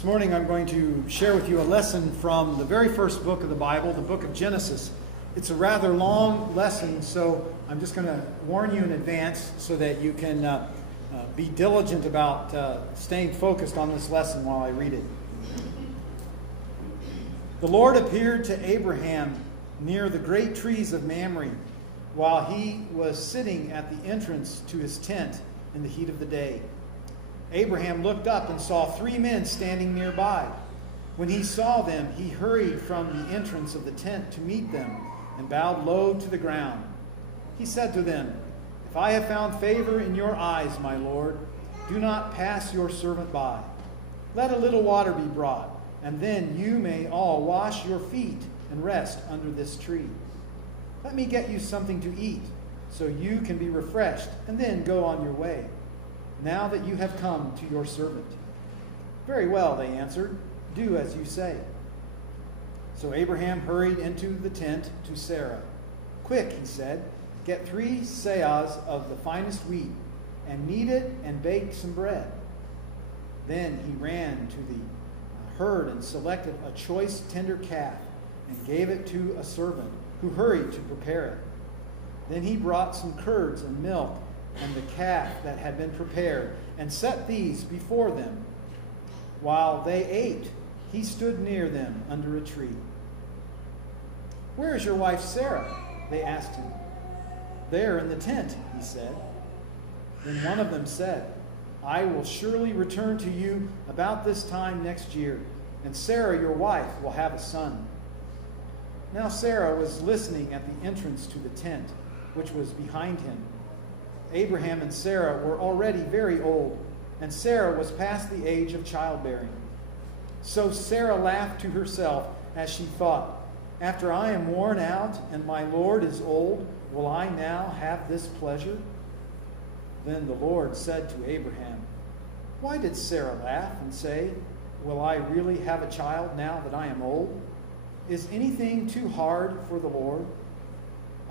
This morning I'm going to share with you a lesson from the very first book of the Bible, the book of Genesis. It's a rather long lesson, so I'm just going to warn you in advance so that you can be diligent about staying focused on this lesson while I read it. The Lord appeared to Abraham near the great trees of Mamre while he was sitting at the entrance to his tent in the heat of the day. Abraham looked up and saw 3 men standing nearby. When he saw them, he hurried from the entrance of the tent to meet them and bowed low to the ground. He said to them, "If I have found favor in your eyes, my Lord, do not pass your servant by. Let a little water be brought, and then you may all wash your feet and rest under this tree. Let me get you something to eat, so you can be refreshed, and then go on your way, now that you have come to your servant." "Very well," they answered, "do as you say." So Abraham hurried into the tent to Sarah. "Quick," he said, "get 3 seahs of the finest wheat, and knead it and bake some bread." Then he ran to the herd and selected a choice tender calf and gave it to a servant who hurried to prepare it. Then he brought some curds and milk and the calf that had been prepared, and set these before them. While they ate, he stood near them under a tree. "Where is your wife Sarah?" they asked him. "There in the tent," he said. Then one of them said, "I will surely return to you about this time next year, and Sarah your wife will have a son." Now Sarah was listening at the entrance to the tent, which was behind him. Abraham and Sarah were already very old, and Sarah was past the age of childbearing. So Sarah laughed to herself as she thought, "After I am worn out and my Lord is old, will I now have this pleasure?" Then the Lord said to Abraham, "Why did Sarah laugh and say, 'Will I really have a child now that I am old?' Is anything too hard for the Lord?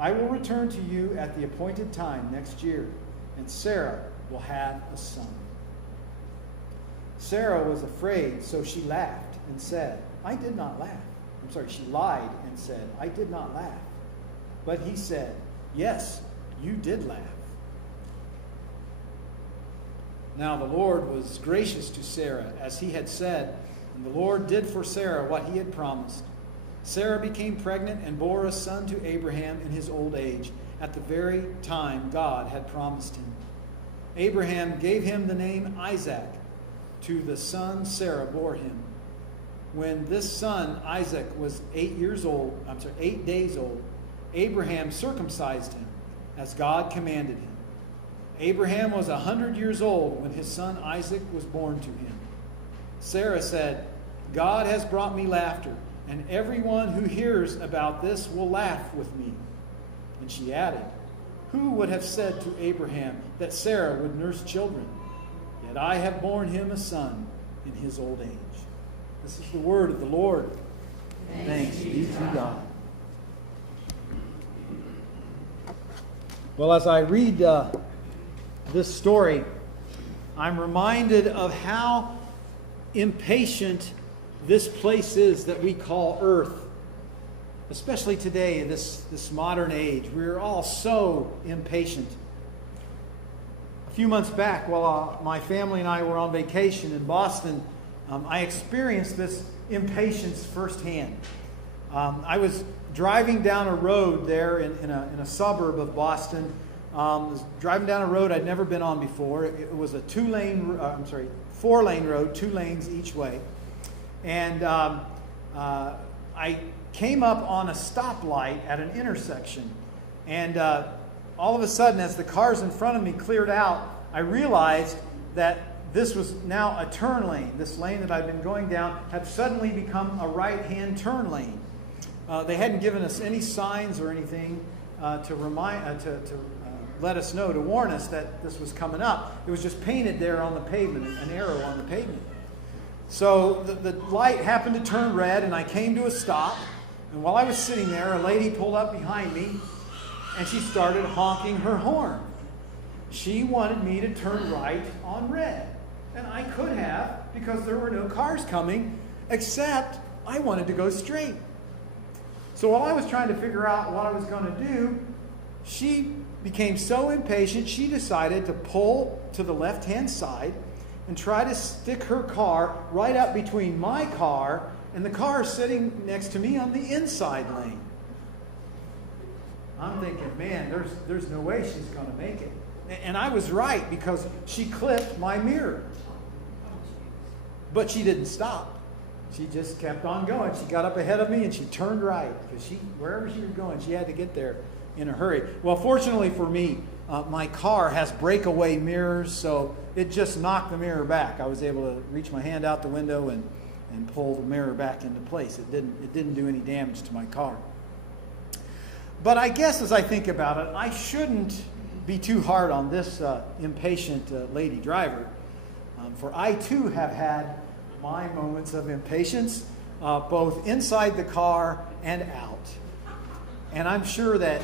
I will return to you at the appointed time next year, and Sarah will have a son." Sarah was afraid, so she laughed and said, "I did not laugh." She lied and said, "I did not laugh." But he said, "Yes, you did laugh." Now the Lord was gracious to Sarah, as he had said, and the Lord did for Sarah what he had promised. Sarah became pregnant and bore a son to Abraham in his old age, at the very time God had promised him. Abraham gave him the name Isaac to the son Sarah bore him. When this son Isaac was 8 days old, Abraham circumcised him, as God commanded him. Abraham was 100 years old when his son Isaac was born to him. Sarah said, "God has brought me laughter, and everyone who hears about this will laugh with me." And she added, "Who would have said to Abraham that Sarah would nurse children? Yet I have borne him a son in his old age." This is the word of the Lord. Thanks be to God. Well, as I read this story, I'm reminded of how impatient this place is that we call Earth. Especially today, in this modern age, we're all so impatient. A few months back, while my family and I were on vacation in Boston, I experienced this impatience firsthand. I was driving down a road there in a suburb of Boston. Was driving down a road I'd never been on before. It was a 4-lane road, 2 lanes each way. And I came up on a stoplight at an intersection. And all of a sudden, as the cars in front of me cleared out, I realized that this was now a turn lane. This lane that I'd been going down had suddenly become a right-hand turn lane. They hadn't given us any signs or anything to let us know, to warn us that this was coming up. It was just painted there on the pavement, an arrow on the pavement. So the light happened to turn red, and I came to a stop. And while I was sitting there, a lady pulled up behind me, and she started honking her horn. She wanted me to turn right on red. And I could have, because there were no cars coming, except I wanted to go straight. So while I was trying to figure out what I was going to do, she became so impatient, she decided to pull to the left-hand side and try to stick her car right up between my car and the car sitting next to me on the inside lane. I'm thinking, man, there's no way she's going to make it. And I was right, because she clipped my mirror. But she didn't stop. She just kept on going. She got up ahead of me and she turned right, because wherever she was going, she had to get there in a hurry. Well, fortunately for me, my car has breakaway mirrors, so it just knocked the mirror back. I was able to reach my hand out the window and pull the mirror back into place. It didn't do any damage to my car. But I guess as I think about it, I shouldn't be too hard on this impatient lady driver. For I too have had my moments of impatience, both inside the car and out. And I'm sure that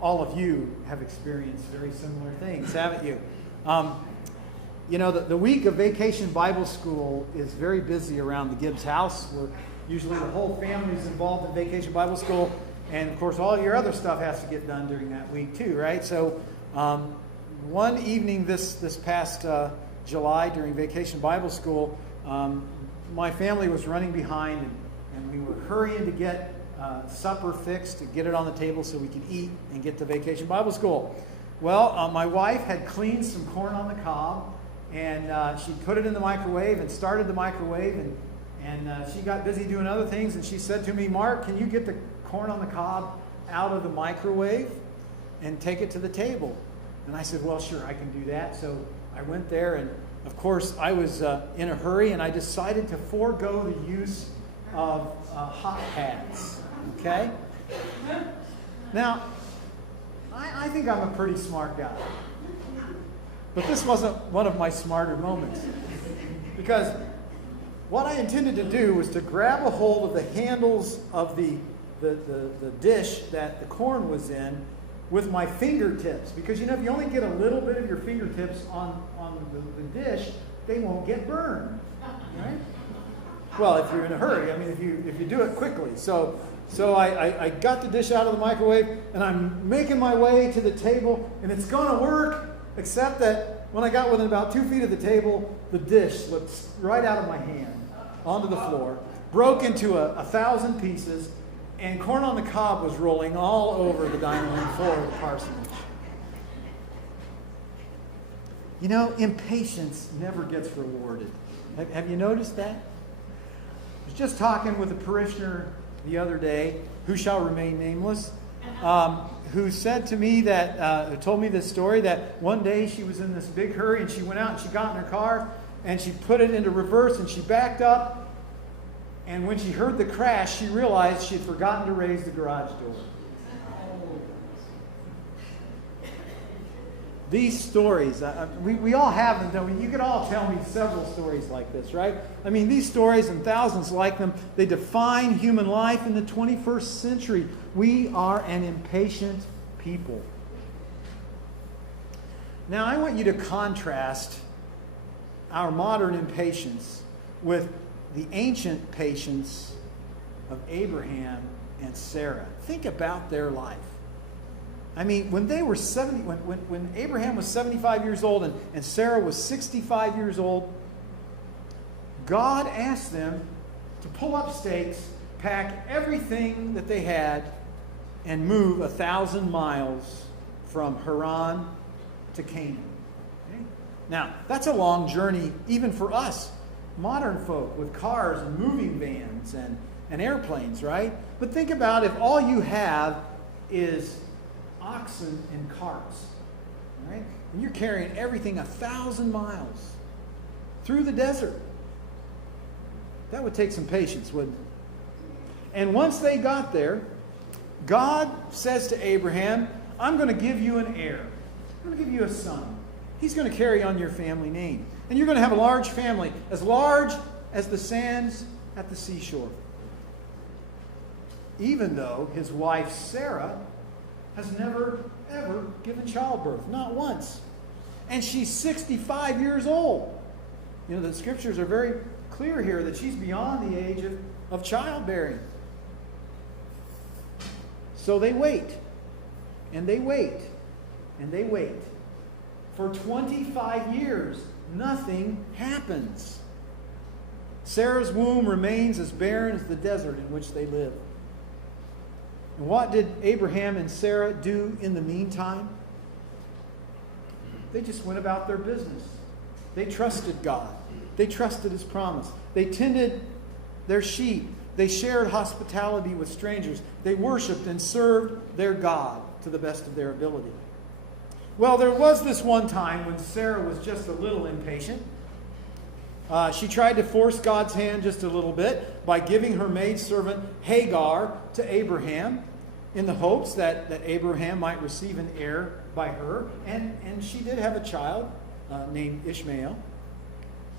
all of you have experienced very similar things, haven't you? You know, the week of Vacation Bible School is very busy around the Gibbs house, where usually the whole family is involved in Vacation Bible School. And, of course, all your other stuff has to get done during that week, too, right? So one evening this past July during Vacation Bible School, my family was running behind, and we were hurrying to get supper fixed, to get it on the table so we could eat and get to Vacation Bible School. Well, my wife had cleaned some corn on the cob, and she put it in the microwave and started the microwave, and she got busy doing other things, and she said to me, "Mark, can you get the corn on the cob out of the microwave and take it to the table?" And I said, "Well, sure, I can do that." So I went there, and of course I was in a hurry, and I decided to forego the use of hot pads. Okay? Now, I think I'm a pretty smart guy. But this wasn't one of my smarter moments. Because what I intended to do was to grab a hold of the handles of the dish that the corn was in with my fingertips. Because, you know, if you only get a little bit of your fingertips on the dish, they won't get burned. Right? Well, if you're in a hurry. I mean, if you do it quickly. So I got the dish out of the microwave, and I'm making my way to the table, and it's going to work, except that when I got within about 2 feet of the table, the dish slipped right out of my hand onto the floor, broke into 1,000 pieces, and corn on the cob was rolling all over the dining room floor of the parsonage. You know, impatience never gets rewarded. Have you noticed that? I was just talking with a parishioner the other day, who shall remain nameless, who said to me that, told me this story, that one day she was in this big hurry, and she went out and she got in her car, and she put it into reverse, and she backed up. And when she heard the crash, she realized she had forgotten to raise the garage door. These stories, we all have them, don't we? You could all tell me several stories like this, right? I mean, these stories and thousands like them, they define human life in the 21st century. We are an impatient people. Now, I want you to contrast our modern impatience with the ancient patience of Abraham and Sarah. Think about their life. I mean, when they were 70, when Abraham was 75 years old and Sarah was 65 years old, God asked them to pull up stakes, pack everything that they had, and move 1,000 miles from Haran to Canaan. Okay? Now, that's a long journey even for us, modern folk, with cars and moving vans and airplanes, right? But think about if all you have is oxen and carts, right? And you're carrying everything 1,000 miles through the desert. That would take some patience, wouldn't it? And once they got there, God says to Abraham, "I'm going to give you an heir. I'm going to give you a son. He's going to carry on your family name. And you're going to have a large family, as large as the sands at the seashore." Even though his wife Sarah has never, ever given childbirth. Not once. And she's 65 years old. The scriptures are very clear here that she's beyond the age of childbearing. So they wait, and they wait, and they wait. For 25 years, nothing happens. Sarah's womb remains as barren as the desert in which they live. And what did Abraham and Sarah do in the meantime? They just went about their business. They trusted God. They trusted His promise. They tended their sheep. They shared hospitality with strangers. They worshiped and served their God to the best of their ability. Well, there was this one time when Sarah was just a little impatient. She tried to force God's hand just a little bit by giving her maidservant Hagar to Abraham in the hopes that Abraham might receive an heir by her. And she did have a child named Ishmael.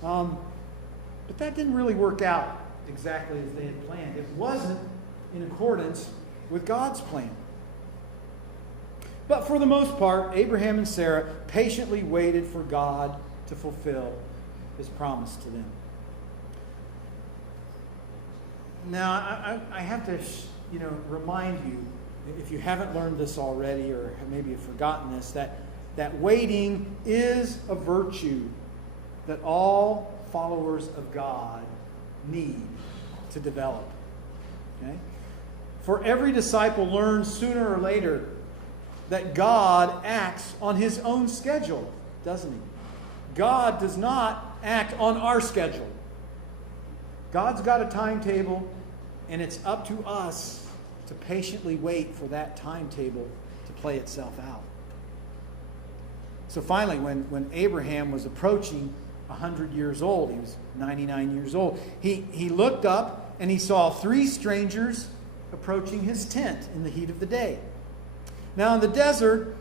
But that didn't really work out exactly as they had planned. It wasn't in accordance with God's plan. But for the most part, Abraham and Sarah patiently waited for God to fulfill His promise to them. Now, I have to, remind you, if you haven't learned this already or maybe have forgotten this, that waiting is a virtue that all followers of God need to develop. Okay? For every disciple learns sooner or later that God acts on His own schedule, doesn't He? God does not act on our schedule. God's got a timetable, and it's up to us to patiently wait for that timetable to play itself out. So finally, when Abraham was approaching 100 years old, he was 99 years old, he looked up and he saw 3 strangers approaching his tent in the heat of the day. Now in the desert,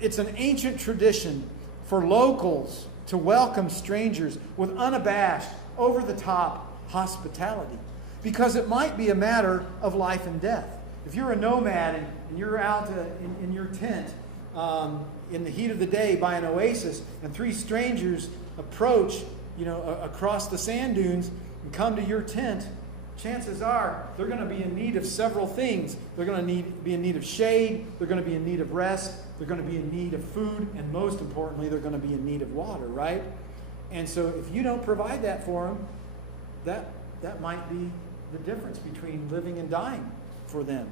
it's an ancient tradition for locals to welcome strangers with unabashed, over-the-top hospitality, because it might be a matter of life and death. If you're a nomad and you're out in your tent in the heat of the day by an oasis, and 3 strangers approach, across the sand dunes and come to your tent, chances are they're going to be in need of several things. They're going to be in need of shade. They're going to be in need of rest. They're going to be in need of food. And most importantly, they're going to be in need of water, right? And so if you don't provide that for them, that might be the difference between living and dying for them.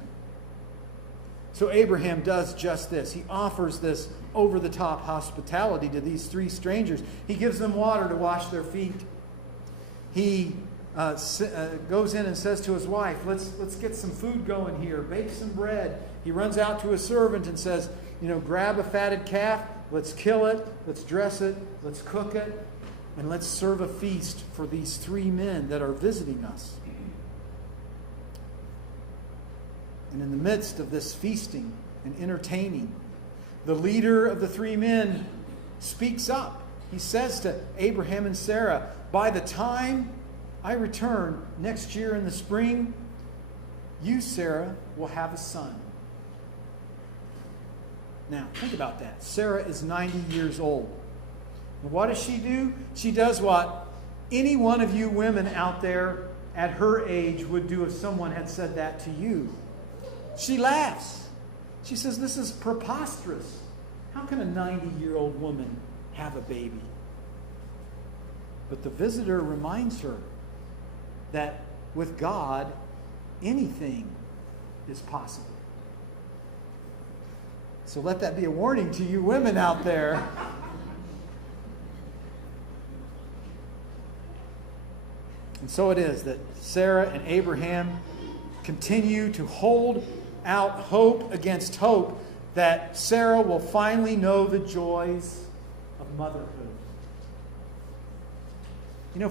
So Abraham does just this. He offers this over-the-top hospitality to these 3 strangers. He gives them water to wash their feet. He goes in and says to his wife, let's get some food going here. Bake some bread. He runs out to his servant and says, grab a fatted calf. Let's kill it. Let's dress it. Let's cook it. And let's serve a feast for these 3 men that are visiting us. And in the midst of this feasting and entertaining, the leader of the 3 men speaks up. He says to Abraham and Sarah, by the time I return next year in the spring, you, Sarah, will have a son. Now, think about that. Sarah is 90 years old. And what does she do? She does what any one of you women out there at her age would do if someone had said that to you. She laughs. She says, this is preposterous. How can a 90-year-old woman have a baby? But the visitor reminds her that with God, anything is possible. So let that be a warning to you women out there. And so it is that Sarah and Abraham continue to hold out hope against hope that Sarah will finally know the joys of motherhood.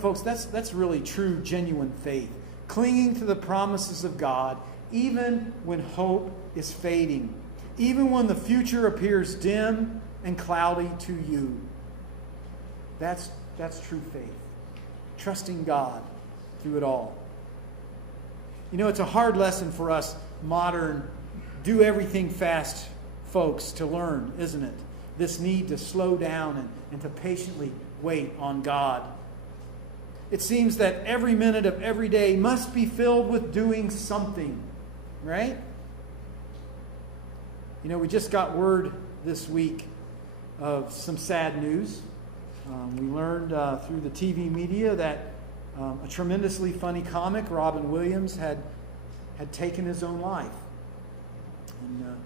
Folks, that's really true, genuine faith. Clinging to the promises of God, even when hope is fading. Even when the future appears dim and cloudy to you. That's true faith. Trusting God through it all. It's a hard lesson for us modern, do everything fast folks to learn, isn't it? This need to slow down and to patiently wait on God it seems that every minute of every day must be filled with doing something, right? You know, we just got word this week of some sad news. We learned through the TV media that a tremendously funny comic, Robin Williams, had taken his own life. And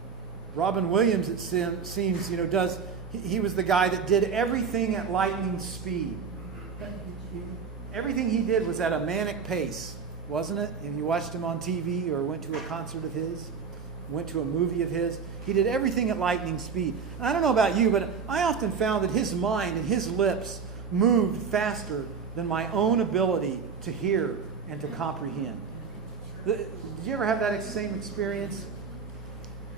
Robin Williams, it seems, he was the guy that did everything at lightning speed. Everything he did was at a manic pace, wasn't it? If you watched him on TV or went to a concert of his, went to a movie of his, he did everything at lightning speed. And I don't know about you, but I often found that his mind and his lips moved faster than my own ability to hear and to comprehend. Did you ever have that same experience?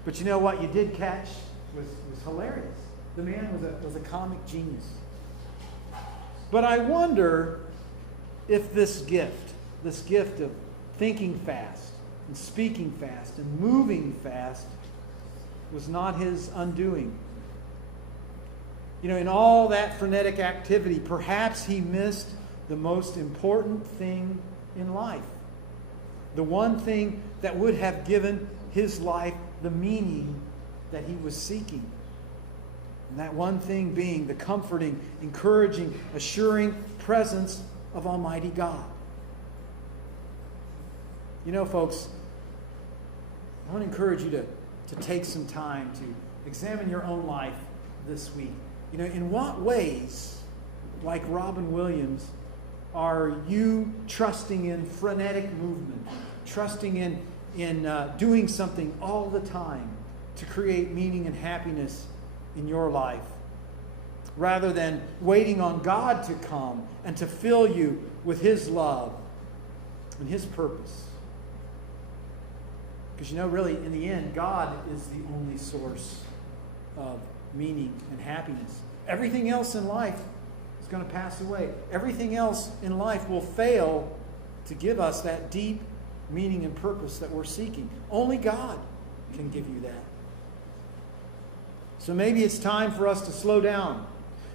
But you know what you did catch was hilarious. The man was a comic genius. But I wonder if this gift of thinking fast and speaking fast and moving fast, was not his undoing. In all that frenetic activity, perhaps he missed the most important thing in life. The one thing that would have given his life the meaning that he was seeking. And that one thing being the comforting, encouraging, assuring presence of Almighty God. Folks, I want to encourage you to take some time to examine your own life this week. In what ways, like Robin Williams, are you trusting in frenetic movement, trusting in doing something all the time to create meaning and happiness in your life, rather than waiting on God to come and to fill you with His love and His purpose? Because really, in the end, God is the only source of meaning and happiness. Everything else in life is going to pass away. Everything else in life will fail to give us that deep meaning and purpose that we're seeking. Only God can give you that. So maybe it's time for us to slow down.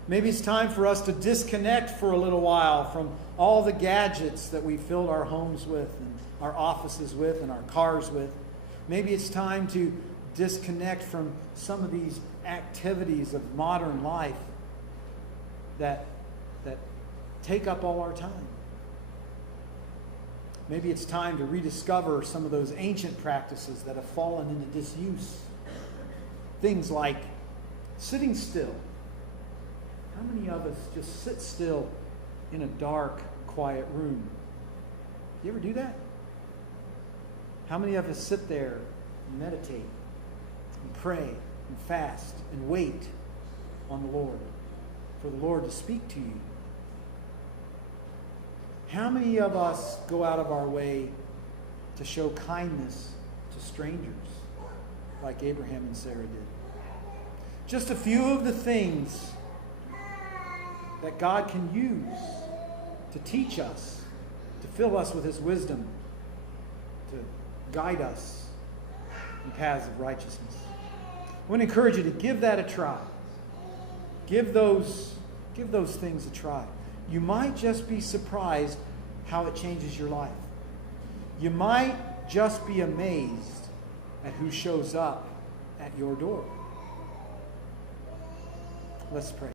Maybe it's time for us to disconnect for a little while from all the gadgets that we filled our homes with and our offices with and our cars with. Maybe it's time to disconnect from some of these activities of modern life that take up all our time. Maybe it's time to rediscover some of those ancient practices that have fallen into disuse. Things like sitting still. How many of us just sit still in a dark, quiet room? You ever do that? How many of us sit there and meditate and pray and fast and wait on the Lord for the Lord to speak to you? How many of us go out of our way to show kindness to strangers like Abraham and Sarah did? Just a few of the things that God can use to teach us, to fill us with His wisdom, to guide us in paths of righteousness. I want to encourage you to give that a try. Give those things a try. You might just be surprised how it changes your life. You might just be amazed at who shows up at your door. Let's pray.